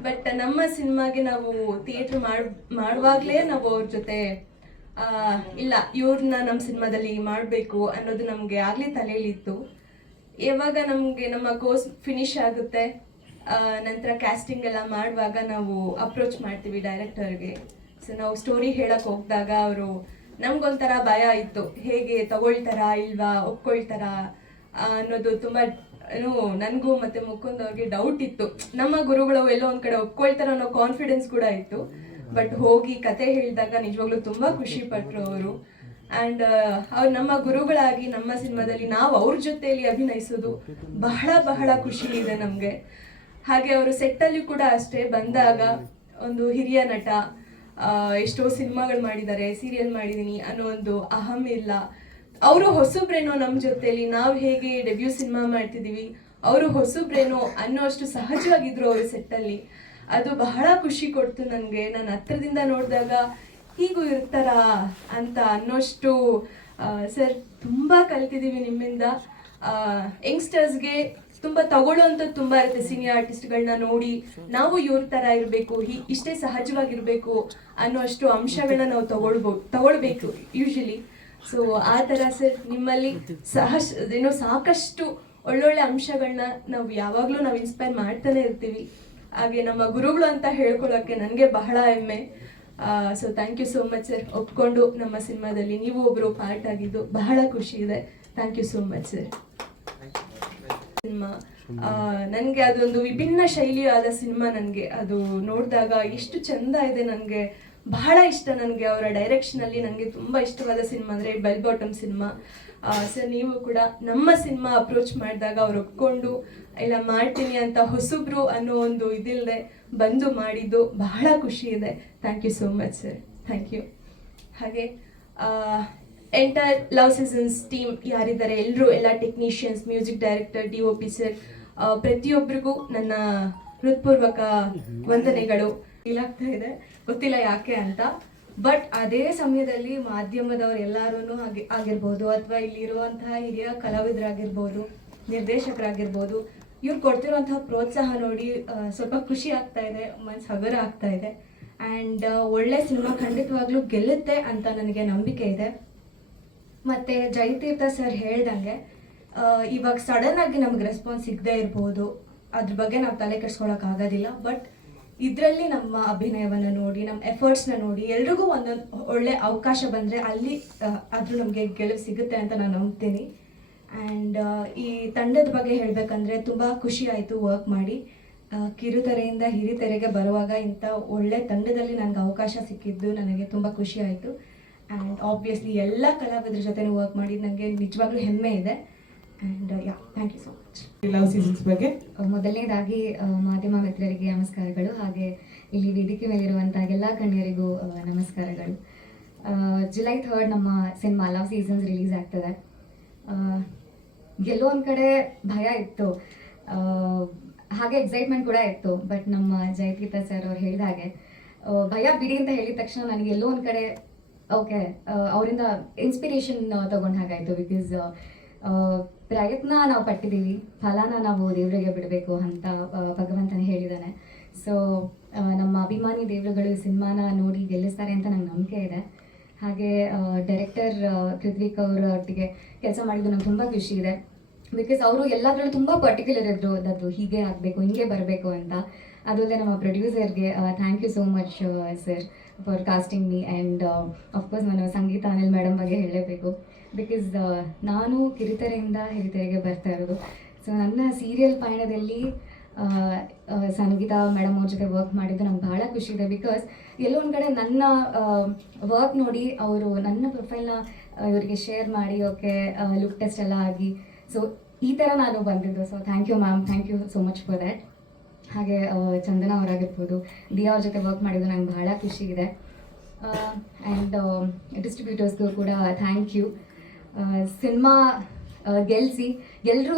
ಬಟ್ ನಮ್ಮ ಸಿನಿಮಾಗೆ ನಾವು ಥಿಯೇಟ್ರ್ ಮಾಡುವಾಗಲೇ ನಾವು ಅವ್ರ ಜೊತೆ ಇಲ್ಲ, ಇವ್ರನ್ನ ನಮ್ಮ ಸಿನಿಮಾದಲ್ಲಿ ಮಾಡಬೇಕು ಅನ್ನೋದು ನಮಗೆ ಆಗಲೇ ತಲೆಯಲ್ಲಿತ್ತು. ಯಾವಾಗ ನಮಗೆ ನಮ್ಮ ಕೋರ್ಸ್ ಫಿನಿಶ್ ಆಗುತ್ತೆ, ನಂತರ ಕ್ಯಾಸ್ಟಿಂಗ್ ಎಲ್ಲ ಮಾಡುವಾಗ ನಾವು ಅಪ್ರೋಚ್ ಮಾಡ್ತೀವಿ ಡೈರೆಕ್ಟರ್ಗೆ. ಸೊ ನಾವು ಸ್ಟೋರಿ ಹೇಳಕ್ಕೆ ಹೋಗಿದಾಗ ಅವರು ನಮಗೊಂಥರ ಭಯ ಇತ್ತು, ಹೇಗೆ ತಗೊಳ್ತಾರಾ ಇಲ್ವಾ, ಒಪ್ಕೊಳ್ತಾರಾ ಅನ್ನೋದು ತುಂಬ ನನಗೂ ಮತ್ತು ಮುಕುಂದ್ ಅವ್ರಿಗೆ ಡೌಟ್ ಇತ್ತು. ನಮ್ಮ ಗುರುಗಳು ಎಲ್ಲೋ ಒಂದು ಕಡೆ ಒಪ್ಕೊಳ್ತಾರ ಅನ್ನೋ ಕಾನ್ಫಿಡೆನ್ಸ್ ಕೂಡ ಇತ್ತು. ಬಟ್ ಹೋಗಿ ಕತೆ ಹೇಳಿದಾಗ ನಿಜವಾಗ್ಲೂ ತುಂಬ ಖುಷಿ ಪಟ್ಟರು ಅವರು. ಆ್ಯಂಡ್ ಅವ್ರು ನಮ್ಮ ಗುರುಗಳಾಗಿ ನಮ್ಮ ಸಿನಿಮಾದಲ್ಲಿ ನಾವು ಅವ್ರ ಜೊತೆಯಲ್ಲಿ ಅಭಿನಯಿಸೋದು ಬಹಳ ಬಹಳ ಖುಷಿ ಇದೆ ನಮಗೆ. ಹಾಗೆ ಅವರು ಸೆಟ್ಟಲ್ಲಿ ಕೂಡ ಅಷ್ಟೇ, ಬಂದಾಗ ಒಂದು ಹಿರಿಯ ನಟ, ಎಷ್ಟೋ ಸಿನಿಮಾಗಳು ಮಾಡಿದ್ದಾರೆ, ಸೀರಿಯಲ್ ಮಾಡಿದ್ದೀನಿ ಅನ್ನೋ ಒಂದು ಅಹಂ ಇಲ್ಲ. ಅವರು ಹೊಸಬ್ರೇನೋ ನಮ್ಮ ಜೊತೆಯಲ್ಲಿ, ನಾವು ಹೇಗೆ ಡೆಬ್ಯೂ ಸಿನಿಮಾ ಮಾಡ್ತಿದ್ದೀವಿ, ಅವರು ಹೊಸಬ್ರೇನೋ ಅನ್ನೋ ಅಷ್ಟು ಸಹಜವಾಗಿದ್ರು ಅವರು ಸೆಟ್ಟಲ್ಲಿ. ಅದು ಬಹಳ ಖುಷಿ ಕೊಡ್ತು ನನಗೆ. ನಾನು ಹತ್ರದಿಂದ ನೋಡಿದಾಗ ಹೀಗೂ ಇರ್ತಾರಾ ಅಂತ ಅನ್ನೋಷ್ಟು. ಸರ್, ತುಂಬ ಕಲ್ತಿದ್ದೀವಿ ನಿಮ್ಮಿಂದ. ಯಂಗ್ಸ್ಟರ್ಸ್ಗೆ ತುಂಬ ತಗೊಳ್ಳೋವಂಥದ್ದು ತುಂಬ ಇರುತ್ತೆ. ಸೀನಿಯರ್ ಆರ್ಟಿಸ್ಟ್ಗಳನ್ನ ನೋಡಿ ನಾವು ಇವ್ರ ಥರ ಇರಬೇಕು, ಇಷ್ಟೇ ಸಹಜವಾಗಿರಬೇಕು ಅನ್ನೋ ಅಷ್ಟು ಅಂಶಗಳನ್ನ ನಾವು ತಗೊಳ್ಬೇಕು ಯೂಶಲಿ. ಸೊ ಆ ಥರ ಸರ್ ನಿಮ್ಮಲ್ಲಿ ಸಾಕಷ್ಟು ಒಳ್ಳೊಳ್ಳೆ ಅಂಶಗಳನ್ನ ನಾವು ಯಾವಾಗಲೂ ನಾವು ಇನ್ಸ್ಪೈರ್ ಮಾಡ್ತಾನೆ ಇರ್ತೀವಿ. ಹಾಗೆ ನಮ್ಮ ಗುರುಗಳು ಅಂತ ಹೇಳ್ಕೊಳ್ಳೋಕ್ಕೆ ನನಗೆ ಬಹಳ ಹೆಮ್ಮೆ. So thank you so much sir, ಒಪ್ಕೊಂಡು ನಮ್ಮ ಸಿನಿಮಾದಲ್ಲಿ ನೀವು ಒಬ್ಬರು ಪಾರ್ಟ್ ಆಗಿದ್ದು ಬಹಳ ಖುಷಿ ಇದೆ. Thank you so much sir. Cinema ನನಗೆ ಅದೊಂದು ವಿಭಿನ್ನ ಶೈಲಿಯಾದ ಸಿನಿಮಾ. ನನಗೆ ಅದು ನೋಡಿದಾಗ ಎಷ್ಟು ಚಂದ ಇದೆ, ನನಗೆ ಬಹಳ ಇಷ್ಟ. ನನಗೆ ಅವರ ಡೈರೆಕ್ಷನಲ್ಲಿ ನನಗೆ ತುಂಬ ಇಷ್ಟವಾದ ಸಿನಿಮಾ ಅಂದರೆ ಬೆಲ್ ಬಾಟಮ್ ಸಿನಿಮಾ. ಸರ್, ನೀವು ಕೂಡ ನಮ್ಮ ಸಿನಿಮಾ ಅಪ್ರೋಚ್ ಮಾಡಿದಾಗ ಅವ್ರು ಒಪ್ಕೊಂಡು ಇಲ್ಲ ಮಾಡ್ತೀನಿ ಅಂತ ಹೊಸಬ್ರು ಅನ್ನೋ ಒಂದು ಇದಿಲ್ಲದೆ ಬಂದು ಮಾಡಿದ್ದು ಬಹಳ ಖುಷಿ ಇದೆ. Thank you so much sir, thank you. ಹಾಗೆ ಎಂಟೈರ್ ಲವ್ ಸೀಸನ್ಸ್ ಟೀಮ್ ಯಾರಿದ್ದಾರೆ ಎಲ್ಲರೂ, ಎಲ್ಲ technicians, music director, DOP sir, ಪ್ರತಿಯೊಬ್ಬರಿಗೂ ನನ್ನ ಹೃತ್ಪೂರ್ವಕ ವಂದನೆಗಳು. ಇಲಾಗ್ತಾ ಇದೆ, ಗೊತ್ತಿಲ್ಲ ಯಾಕೆ ಅಂತ. ಬಟ್ ಅದೇ ಸಮಯದಲ್ಲಿ ಮಾಧ್ಯಮದವ್ರು ಎಲ್ಲರೂ ಆಗಿರ್ಬೋದು, ಅಥವಾ ಇಲ್ಲಿರುವಂತಹ ಹಿರಿಯ ಕಲಾವಿದರಾಗಿರ್ಬೋದು, ನಿರ್ದೇಶಕರಾಗಿರ್ಬೋದು, ಇವ್ರು ಕೊಡ್ತಿರುವಂತಹ ಪ್ರೋತ್ಸಾಹ ನೋಡಿ ಸ್ವಲ್ಪ ಖುಷಿ ಆಗ್ತಾ ಇದೆ, ಮನಸ್ಸು ಹಗುರ ಆಗ್ತಾ ಇದೆ. ಆ್ಯಂಡ್ ಒಳ್ಳೆ ಸಿನಿಮಾ ಖಂಡಿತವಾಗ್ಲೂ ಗೆಲ್ಲುತ್ತೆ ಅಂತ ನನಗೆ ನಂಬಿಕೆ ಇದೆ. ಮತ್ತು ಜಯತೀರ್ಥ ಸರ್ ಹೇಳ್ದಂಗೆ ಇವಾಗ ಸಡನ್ ಆಗಿ ನಮ್ಗೆ ರೆಸ್ಪಾನ್ಸ್ ಸಿಗದೇ ಇರ್ಬೋದು, ಅದ್ರ ಬಗ್ಗೆ ನಾವು ತಲೆ ಕೆಡ್ಸ್ಕೊಳಕ್ಕಾಗೋದಿಲ್ಲ. ಬಟ್ ಇದರಲ್ಲಿ ನಮ್ಮ ಅಭಿನಯವನ್ನು ನೋಡಿ, ನಮ್ಮ ಎಫರ್ಟ್ಸ್ನ ನೋಡಿ, ಎಲ್ರಿಗೂ ಒಂದೊಂದು ಒಳ್ಳೆ ಅವಕಾಶ ಬಂದರೆ ಅಲ್ಲಿ ಆದರೂ ನಮಗೆ ಗೆಲುವು ಸಿಗುತ್ತೆ ಅಂತ ನಾನು ನಂಬ್ತೀನಿ. ಆ್ಯಂಡ್ ಈ ತಂಡದ ಬಗ್ಗೆ ಹೇಳಬೇಕಂದ್ರೆ ತುಂಬ ಖುಷಿ ಆಯಿತು ವರ್ಕ್ ಮಾಡಿ. ಕಿರುತೆರೆಯಿಂದ ಹಿರಿತೆರೆಗೆ ಬರುವಾಗ ಇಂಥ ಒಳ್ಳೆ ತಂಡದಲ್ಲಿ ನನಗೆ ಅವಕಾಶ ಸಿಕ್ಕಿದ್ದು ನನಗೆ ತುಂಬ ಖುಷಿ ಆಯಿತು. ಆ್ಯಂಡ್ ಆಬ್ವಿಯಸ್ಲಿ ಎಲ್ಲ ಕಲಾವಿದರ ಜೊತೆ ವರ್ಕ್ ಮಾಡಿ ನನಗೆ ನಿಜವಾಗ್ಲೂ ಹೆಮ್ಮೆ ಇದೆ. And thank you so much. Love Seasons ಬಗ್ಗೆ ಮೊದಲನೇದಾಗಿ ಮಾಧ್ಯಮ ಮಿತ್ರರಿಗೆ ನಮಸ್ಕಾರಗಳು, ಹಾಗೆ ಇಲ್ಲಿ ವೇದಿಕೆ ಮೇಲಿರುವಂಥ ಎಲ್ಲ ಗಣ್ಯರಿಗೂ ನಮಸ್ಕಾರಗಳು. ಜುಲೈ 3 ನಮ್ಮ ಸಿನಿಮಾ ಲವ್ ಸೀಸನ್ಸ್ ರಿಲೀಸ್ ಆಗ್ತದೆ. ಗೆಲ್ಲೋ ಒಂದು ಕಡೆ ಭಯ ಇತ್ತು, ಹಾಗೆ ಎಕ್ಸೈಟ್ಮೆಂಟ್ ಕೂಡ ಇತ್ತು. ಬಟ್ ನಮ್ಮ ಜಯತೀರ್ಥ ಸರ್ ಅವ್ರು ಹೇಳಿದಾಗೆ ಭಯ ಬಿಡಿ ಅಂತ ಹೇಳಿದ ತಕ್ಷಣ ನನಗೆ ಎಲ್ಲೋ ಒಂದು ಕಡೆ ಓಕೆ ಅವರಿಂದ ಇನ್ಸ್ಪಿರೇಷನ್ ತಗೊಂಡು ಹಾಗಾಯಿತು. ಬಿಕಾಸ್ ಪ್ರಯತ್ನ ನಾವು ಪಟ್ಟಿದ್ದೀವಿ, ಫಲನ ನಾವು ದೇವರಿಗೆ ಬಿಡಬೇಕು ಅಂತ ಭಗವಂತನ ಹೇಳಿದ್ದಾನೆ. ಸೊ ನಮ್ಮ ಅಭಿಮಾನಿ ದೇವರುಗಳು ಈ ಸಿನಿಮಾನ ನೋಡಿ ಗೆಲ್ಲಿಸ್ತಾರೆ ಅಂತ ನಂಗೆ ನಂಬಿಕೆ ಇದೆ. ಹಾಗೆ ಡೈರೆಕ್ಟರ್ ಕೃತ್ವಿಕ್ ಅವರೊಟ್ಟಿಗೆ ಕೆಲಸ ಮಾಡಿದ್ದು ನಂಗೆ ತುಂಬ ಖುಷಿ ಇದೆ. ಬಿಕಾಸ್ ಅವರು ಎಲ್ಲದರಲ್ಲೂ ತುಂಬ ಪರ್ಟಿಕ್ಯುಲರ್ ಇದ್ರು, ಅದು ಹೀಗೆ ಆಗಬೇಕು, ಹಿಂಗೆ ಬರಬೇಕು ಅಂತ. ಅದಲ್ಲದೆ ನಮ್ಮ ಪ್ರೊಡ್ಯೂಸರ್ಗೆ thank you so much sir for casting me. And of course ನಾನು ಸಂಗೀತ ಅನಿಲ್ ಮೇಡಮ್ ಬಗ್ಗೆ ಹೇಳಲೇಬೇಕು. ಬಿಕಾಸ್ ನಾನು ಕಿರಿತೆರೆಯಿಂದ ಹಿರಿತೆರೆಗೆ ಬರ್ತಾ ಇರೋದು. ಸೊ ನನ್ನ ಸೀರಿಯಲ್ ಪಯಣದಲ್ಲಿ ಸಂಗೀತ ಮೇಡಮ್ ಅವ್ರ ಜೊತೆ ವರ್ಕ್ ಮಾಡಿದ್ದು ನಂಗೆ ಭಾಳ ಖುಷಿ ಇದೆ. ಬಿಕಾಸ್ ಎಲ್ಲೋ ಒಂದು ಕಡೆ ನನ್ನ ವರ್ಕ್ ನೋಡಿ ಅವರು ನನ್ನ ಪ್ರೊಫೈಲ್ನ ಇವರಿಗೆ ಶೇರ್ ಮಾಡಿ ಓಕೆ ಲುಕ್ ಟೆಸ್ಟ್ ಎಲ್ಲ ಆಗಿ ಸೊ ಈ ಥರ ನಾನು ಬಂದಿದ್ದು. So thank you ma'am, thank you so much for that. ಹಾಗೆ ಚಂದನ ಅವರಾಗಿರ್ಬೋದು, ದಿಯಾ ಅವ್ರ ಜೊತೆ ವರ್ಕ್ ಮಾಡಿದ್ದು ನಂಗೆ ಭಾಳ ಖುಷಿ ಇದೆ. ಆ್ಯಂಡ್ ಡಿಸ್ಟ್ರಿಬ್ಯೂಟರ್ಸ್ಗೂ ಕೂಡ ಥ್ಯಾಂಕ್ ಯು. ಸಿನಿಮಾ ಗೆಲ್ಲಿಸಿ ಎಲ್ಲರೂ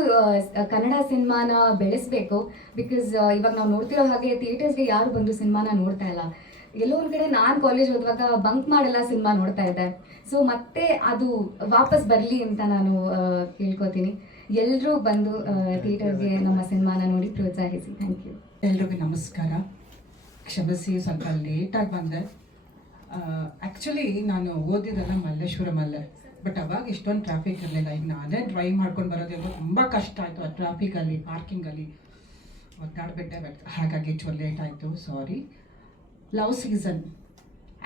ಕನ್ನಡ ಸಿನಿಮಾನ ಬೆಳೆಸಬೇಕು. ಬಿಕಾಸ್ ಇವಾಗ ನಾವು ನೋಡ್ತಿರೋ ಹಾಗೆ ಥಿಯೇಟರ್ಸ್ಗೆ ಯಾರು ಬಂದು ಸಿನಿಮಾನ ನೋಡ್ತಾ ಇಲ್ಲ. ಎಲ್ಲೋ ಒಂದು ಕಡೆ ನಾನು ಕಾಲೇಜ್ ಓದುವಾಗ ಬಂಕ್ ಮಾಡೆಲ್ಲ ಸಿನಿಮಾ ನೋಡ್ತಾ ಇದ್ದೆ. ಸೊ ಮತ್ತೆ ಅದು ವಾಪಸ್ ಬರಲಿ ಅಂತ ನಾನು ಕೇಳ್ಕೊತೀನಿ. ಎಲ್ಲರೂ ಬಂದು ಥಿಯೇಟರ್ಗೆ ನಮ್ಮ ಸಿನಿಮಾನ ನೋಡಿ ಪ್ರೋತ್ಸಾಹಿಸಿ. Thank you. ಎಲ್ರಿಗೂ ನಮಸ್ಕಾರ. ಕ್ಷಮಿಸಿ, ಸ್ವಲ್ಪ ಲೇಟಾಗಿ ಬಂದೆ. ಆ್ಯಕ್ಚುಲಿ ನಾನು ಓದಿದ್ದೆಲ್ಲ ಮಲ್ಲೇಶ್ವರಮಲ್ಲೇ. ಬಟ್ ಅವಾಗ ಇಷ್ಟೊಂದು ಟ್ರಾಫಿಕ್ ಇರಲಿಲ್ಲ. ಈಗ ನಾನೇ ಡ್ರೈವ್ ಮಾಡ್ಕೊಂಡು ಬರೋದ್ರಿಂದ ತುಂಬ ಕಷ್ಟ ಆಯಿತು. ಆ ಟ್ರಾಫಿಕಲ್ಲಿ, ಪಾರ್ಕಿಂಗಲ್ಲಿ ಒದ್ದಾಡ್ಬಿಟ್ಟೆ. ಬಟ್ ಹಾಗಾಗಿ ಚೂರು ಲೇಟ್ ಆಯಿತು, ಸಾರಿ. ಲವ್ ಸೀಸನ್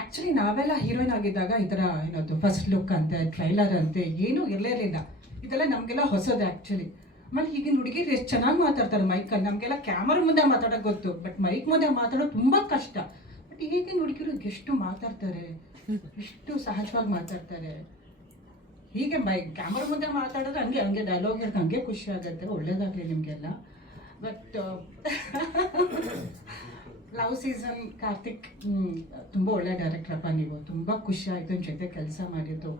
ಆ್ಯಕ್ಚುಲಿ ನಾವೆಲ್ಲ ಹೀರೋಯಿನ್ ಆಗಿದ್ದಾಗ ಈ ಥರ ಏನದು ಫಸ್ಟ್ ಲುಕ್ ಅಂತೆ, ಟ್ರೈಲರ್ ಅಂತೆ ಏನೂ ಇರಲಿಲ್ಲ. ಇದೆಲ್ಲ ನಮಗೆಲ್ಲ ಹೊಸದು ಆ್ಯಕ್ಚುಲಿ. ಆಮೇಲೆ ಈಗಿನ ಹುಡುಗಿರು ಎಷ್ಟು ಚೆನ್ನಾಗಿ ಮಾತಾಡ್ತಾರೆ ಮೈಕಲ್ಲಿ. ನಮಗೆಲ್ಲ ಕ್ಯಾಮರಾ ಮುಂದೆ ಮಾತಾಡೋಕೆ ಗೊತ್ತು, ಬಟ್ ಮೈಕ್ ಮುಂದೆ ಮಾತಾಡೋದು ತುಂಬ ಕಷ್ಟ. ಬಟ್ ಈಗಿನ ಹುಡುಗಿರು ಎಷ್ಟು ಮಾತಾಡ್ತಾರೆ, ಎಷ್ಟು ಸಹಜವಾಗಿ ಮಾತಾಡ್ತಾರೆ. ಹೀಗೆ ಕ್ಯಾಮರಾ ಮುಂದೆ ಮಾತಾಡಿದ್ರೆ ಹಂಗೆ ಡೈಲಾಗ್ ಇರುತ್ತೆ, ಹಂಗೆ ಖುಷಿ ಆಗುತ್ತೆ. ಒಳ್ಳೇದಾಗಲಿ ನಿಮಗೆಲ್ಲ. ಬಟ್ ಲವ್ ಸೀಸನ್ ಕಾರ್ತಿಕ್ ತುಂಬ ಒಳ್ಳೆ ಡೈರೆಕ್ಟ್ರಪ್ಪ ನೀವು. ತುಂಬ ಖುಷಿ ಆಯಿತು ನಿಮ್ಮ ಜೊತೆ ಕೆಲಸ ಮಾಡಿದ್ದು.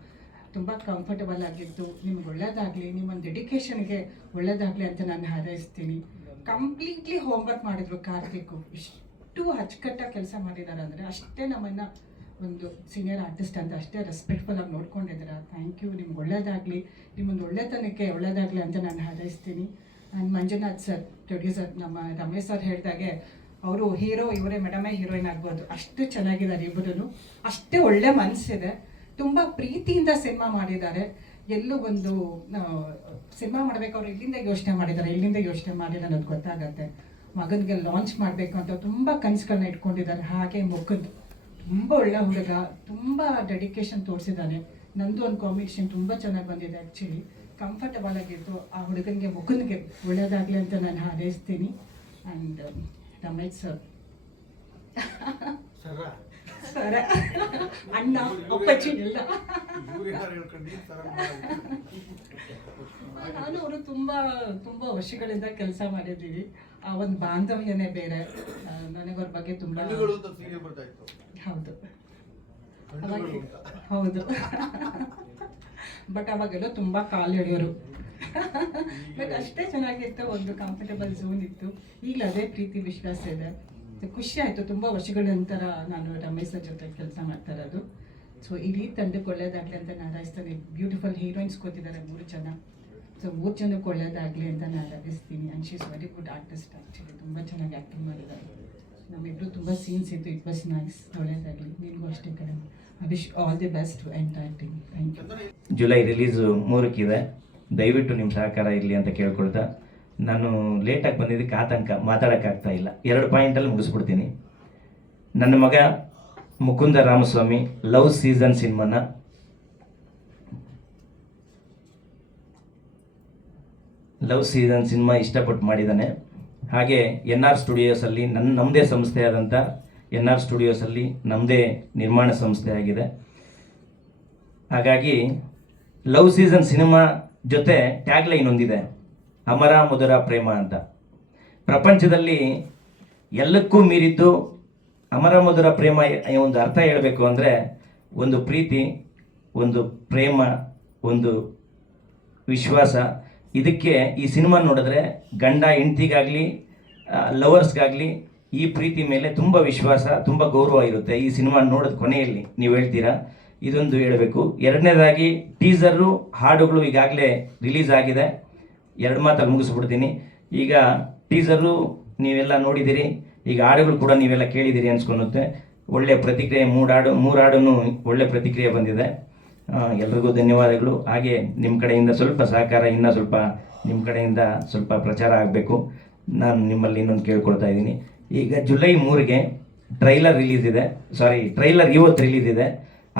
ತುಂಬ ಕಂಫರ್ಟಬಲ್ ಆಗಿತ್ತು. ನಿಮ್ಗೆ ಒಳ್ಳೇದಾಗಲಿ, ನಿಮ್ಮ ಡೆಡಿಕೇಶನ್ಗೆ ಒಳ್ಳೇದಾಗಲಿ ಅಂತ ನಾನು ಹಾರೈಸ್ತೀನಿ. ಕಂಪ್ಲೀಟ್ಲಿ ಹೋಮ್ವರ್ಕ್ ಮಾಡಿದ್ರು ಕಾರ್ತಿಕ್. ಎಷ್ಟು ಅಚ್ಚುಕಟ್ಟಾಗಿ ಕೆಲಸ ಮಾಡಿದ್ದಾರೆ ಅಂದರೆ ಅಷ್ಟೇ ನಮ್ಮನ್ನು ಒಂದು ಸೀನಿಯರ್ ಆರ್ಟಿಸ್ಟ್ ಅಂತ ಅಷ್ಟೇ ರೆಸ್ಪೆಕ್ಟ್ಫುಲ್ಲಾಗಿ ನೋಡ್ಕೊಂಡಿದ್ದೀರಾ. Thank you. ನಿಮ್ಗೆ ಒಳ್ಳೇದಾಗಲಿ, ನಿಮ್ಮೊಂದು ಒಳ್ಳೆತನಕ್ಕೆ ಒಳ್ಳೇದಾಗಲಿ ಅಂತ ನಾನು ಹಾರೈಸ್ತೀನಿ. ಆ್ಯಂಡ್ ಮಂಜುನಾಥ್ ಸರ್ ಪ್ರೊಡ್ಯೂಸರ್, ನಮ್ಮ ರಮೇಶ್ ಸರ್ ಹೇಳಿದಾಗೆ ಅವರು ಹೀರೋ, ಇವರೇ ಮೇಡಮೇ ಹೀರೋಯಿನ್ ಆಗ್ಬೋದು. ಅಷ್ಟು ಚೆನ್ನಾಗಿದ್ದಾರೆ ಇಬ್ಬರೂ. ಅಷ್ಟೇ ಒಳ್ಳೆ ಮನಸ್ಸಿದೆ. ತುಂಬ ಪ್ರೀತಿಯಿಂದ ಸಿನಿಮಾ ಮಾಡಿದ್ದಾರೆ. ಎಲ್ಲೂ ಒಂದು ಸಿನಿಮಾ ಮಾಡಬೇಕು ಅವ್ರು ಇಲ್ಲಿಂದ ಯೋಚನೆ ಮಾಡಿದ್ದಾರೆ, ಇಲ್ಲಿಂದ ಯೋಚನೆ ಮಾಡಿಲ್ಲ ಅನ್ನೋದು ಗೊತ್ತಾಗತ್ತೆ. ಮಗನಿಗೆ ಲಾಂಚ್ ಮಾಡಬೇಕು ಅಂತ ತುಂಬ ಕನಸುಗಳನ್ನ ಇಟ್ಕೊಂಡಿದ್ದಾರೆ. ಹಾಗೆ ಮುಕುಂದ್ ತುಂಬ ಒಳ್ಳೆ ಹುಡುಗ, ತುಂಬ ಡೆಡಿಕೇಶನ್ ತೋರಿಸಿದ್ದಾನೆ. ನಂದು ಒಂದು ಕಾಂಬಿನೇಷನ್ ತುಂಬ ಚೆನ್ನಾಗಿ ಬಂದಿದೆ. ಆ್ಯಕ್ಚುಲಿ ಕಂಫರ್ಟಬಲ್ ಆಗಿತ್ತು. ಆ ಹುಡುಗನಿಗೆ ಮುಕುಂದ್ಗೆ ಒಳ್ಳೆಯದಾಗಲಿ ಅಂತ ನಾನು ಹಾರೈಸ್ತೀನಿ. ಆ್ಯಂಡ್ ರಮೇಶ್ ಸರ್ ಸರ ಅಣ್ಣ ಅಪ್ಪಚ್ಚಿ ಎಲ್ಲ ನಾನು ಅವರು ತುಂಬ ವರ್ಷಗಳಿಂದ ಕೆಲಸ ಮಾಡಿದ್ದೀವಿ. ಆ ಒಂದು ಬಾಂಧವ್ಯನೇ ಬೇರೆ. ನನಗವ್ರ ಬಗ್ಗೆ ತುಂಬ ಹೌದು ಹೌದು ಬಟ್ ಅವಾಗೆಲ್ಲ ತುಂಬ ಕಾಲು ಎಳೆಯೋರು. ಬಟ್ ಅಷ್ಟೇ ಚೆನ್ನಾಗಿತ್ತು. ಒಂದು ಕಂಫರ್ಟಬಲ್ ಝೋನ್ ಇತ್ತು. ಈಗಲೂ ಅದೇ ಪ್ರೀತಿ ವಿಶ್ವಾಸ ಇದೆ. ಖುಷಿ ಆಯಿತು. ತುಂಬ ವರ್ಷಗಳ ನಂತರ ನಾನು ರಮೇಶ್ ಜೊತೆ ಕೆಲಸ ಮಾಡ್ತಾ ಇರೋದು. ಸೊ ಇಡೀ ತಂಡಕ್ಕೆ ಒಳ್ಳೇದಾಗಲಿ ಅಂತ ನಾನು ಹಾರೈಸ್ತೀನಿ. ಬ್ಯೂಟಿಫುಲ್ ಹೀರೋಯಿನ್ಸ್ ಕೂತಿದ್ದಾರೆ 3 ಜನ. ಸೊ 3 ಜನಕ್ಕೆ ಒಳ್ಳೇದಾಗಲಿ ಅಂತ ನಾನು ಹಾರೈಸ್ತೀನಿ. And she is very good artist. Actually ತುಂಬ ಚೆನ್ನಾಗಿ ಆ್ಯಕ್ಟಿಂಗ್ ಮಾಡಿದ್ದಾರೆ. ನಮ್ಮಿಬ್ಬರು ತುಂಬ ಸೀನ್ಸ್ ಇತ್ತು. It was nice. ಒಳ್ಳೇದಾಗಲಿ. ನಿಮಗೂ ಅಷ್ಟೇ ಕಡೆ. I wish all the best to entire team. Thank you. July release 3ಕ್ಕಿದೆ. ದಯವಿಟ್ಟು ನಿಮ್ಮ ಸಹಕಾರ ಇರಲಿ ಅಂತ ಕೇಳ್ಕೊಳ್ತಾ, ನಾನು ಲೇಟಾಗಿ ಬಂದಿದ್ದಕ್ಕೆ ಆತಂಕ ಮಾತಾಡೋಕ್ಕಾಗ್ತಾ ಇಲ್ಲ. 2 ಪಾಯಿಂಟಲ್ಲಿ ಮುಗಿಸ್ಬಿಡ್ತೀನಿ. ನನ್ನ ಮಗ Mukunda Ramaswamy love season cinema ಇಷ್ಟಪಟ್ಟು ಮಾಡಿದ್ದಾನೆ. ಹಾಗೆ NR ಸ್ಟುಡಿಯೋಸಲ್ಲಿ ನಮ್ಮದೇ ಸಂಸ್ಥೆ ಆದಂಥ NR ಸ್ಟುಡಿಯೋಸಲ್ಲಿ ನಮ್ಮದೇ ನಿರ್ಮಾಣ ಸಂಸ್ಥೆ ಆಗಿದೆ. ಹಾಗಾಗಿ ಲವ್ ಸೀಸನ್ ಸಿನಿಮಾ ಜೊತೆ ಟ್ಯಾಗ್ಲೈನ್ ಹೊಂದಿದೆ, ಅಮರ ಮಧುರ ಪ್ರೇಮ ಅಂತ. ಪ್ರಪಂಚದಲ್ಲಿ ಎಲ್ಲಕ್ಕೂ ಮೀರಿದ್ದು ಅಮರ ಮಧುರ ಪ್ರೇಮ. ಒಂದು ಅರ್ಥ ಹೇಳಬೇಕು ಅಂದರೆ ಒಂದು ಪ್ರೀತಿ, ಒಂದು ಪ್ರೇಮ, ಒಂದು ವಿಶ್ವಾಸ. ಇದಕ್ಕೆ ಈ ಸಿನಿಮಾ ನೋಡಿದ್ರೆ ಗಂಡ ಹೆಂಡ್ತಿಗಾಗಲಿ ಲವರ್ಸ್ಗಾಗಲಿ ಈ ಪ್ರೀತಿ ಮೇಲೆ ತುಂಬ ವಿಶ್ವಾಸ, ತುಂಬ ಗೌರವ ಇರುತ್ತೆ. ಈ ಸಿನಿಮಾ ನೋಡಿದ ಕೊನೆಯಲ್ಲಿ ನೀವು ಹೇಳ್ತೀರಾ, ಇದೊಂದು ಹೇಳಬೇಕು. ಎರಡನೇದಾಗಿ ಟೀಸರು, ಹಾಡುಗಳು ಈಗಾಗಲೇ ರಿಲೀಸ್ ಆಗಿದೆ. 2 ಮಾತಲ್ಲಿ ಮುಗಿಸ್ಬಿಡ್ತೀನಿ. ಈಗ ಟೀಸರು ನೀವೆಲ್ಲ ನೋಡಿದ್ದೀರಿ, ಈಗ ಹಾಡುಗಳು ಕೂಡ ನೀವೆಲ್ಲ ಕೇಳಿದ್ದೀರಿ ಅನ್ಸ್ಕೊಳುತ್ತೆ. ಒಳ್ಳೆಯ ಪ್ರತಿಕ್ರಿಯೆ, 3 ಹಾಡೂ ಒಳ್ಳೆ ಪ್ರತಿಕ್ರಿಯೆ ಬಂದಿದೆ. ಎಲ್ರಿಗೂ ಧನ್ಯವಾದಗಳು. ಹಾಗೆ ನಿಮ್ಮ ಕಡೆಯಿಂದ ಸ್ವಲ್ಪ ಸಹಕಾರ, ಇನ್ನೂ ಸ್ವಲ್ಪ ನಿಮ್ಮ ಕಡೆಯಿಂದ ಸ್ವಲ್ಪ ಪ್ರಚಾರ ಆಗಬೇಕು. ನಾನು ನಿಮ್ಮಲ್ಲಿ ಇನ್ನೊಂದು ಕೇಳ್ಕೊಳ್ತಾ ಇದ್ದೀನಿ. ಈಗ ಜುಲೈ 3ಗೆ ಟ್ರೈಲರ್ ರಿಲೀಸ್ ಇದೆ, ಟ್ರೈಲರ್ ಇವತ್ತು ರಿಲೀಸ್ ಇದೆ.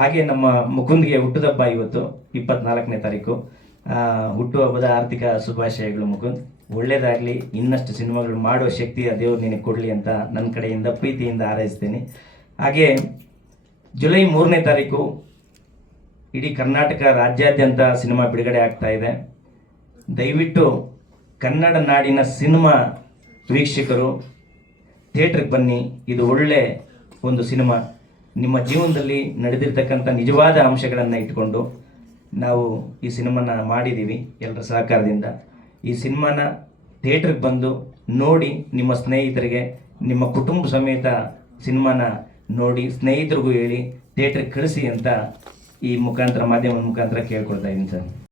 ಹಾಗೆ ನಮ್ಮ ಮುಕುಂದ್ಗೆ ಹುಟ್ಟುಹಬ್ಬ ಇವತ್ತು 24ನೇ ತಾರೀಕು. ಹುಟ್ಟುಹಬ್ಬದ ಆರ್ಥಿಕ ಶುಭಾಶಯಗಳು ಮುಕುಂದ್. ಒಳ್ಳೆಯದಾಗಲಿ, ಇನ್ನಷ್ಟು ಸಿನಿಮಾಗಳು ಮಾಡುವ ಶಕ್ತಿ ಆ ದೇವ್ರು ನಿನಗೆ ಕೊಡಲಿ ಅಂತ ನನ್ನ ಕಡೆಯಿಂದ ಪ್ರೀತಿಯಿಂದ ಹಾರೈಸ್ತೀನಿ. ಹಾಗೆ ಜುಲೈ 3ನೇ ತಾರೀಕು ಇಡೀ ಕರ್ನಾಟಕ ರಾಜ್ಯಾದ್ಯಂತ ಸಿನಿಮಾ ಬಿಡುಗಡೆ ಆಗ್ತಾ ಇದೆ. ದಯವಿಟ್ಟು ಕನ್ನಡ ನಾಡಿನ ಸಿನಿಮಾ ವೀಕ್ಷಕರು ಥಿಯೇಟ್ರಿಗೆ ಬನ್ನಿ. ಇದು ಒಳ್ಳೆ ಒಂದು ಸಿನಿಮಾ. ನಿಮ್ಮ ಜೀವನದಲ್ಲಿ ನಡೆದಿರ್ತಕ್ಕಂಥ ನಿಜವಾದ ಅಂಶಗಳನ್ನು ಇಟ್ಕೊಂಡು ನಾವು ಈ ಸಿನಿಮಾನ ಮಾಡಿದ್ದೀವಿ ಎಲ್ಲರ ಸಹಕಾರದಿಂದ. ಈ ಸಿನಿಮಾನ ಥಿಯೇಟ್ರಿಗೆ ಬಂದು ನೋಡಿ, ನಿಮ್ಮ ಸ್ನೇಹಿತರಿಗೆ, ನಿಮ್ಮ ಕುಟುಂಬ ಸಮೇತ ಸಿನಿಮಾನ ನೋಡಿ, ಸ್ನೇಹಿತರಿಗೂ ಹೇಳಿ ಥಿಯೇಟ್ರಿಗೆ ಕಳಿಸಿ ಅಂತ ಈ ಮುಖಾಂತರ, ಮಾಧ್ಯಮದ ಮುಖಾಂತರ ಕೇಳ್ಕೊಳ್ತಾ ಇದ್ದೀನಿ ಸರ್.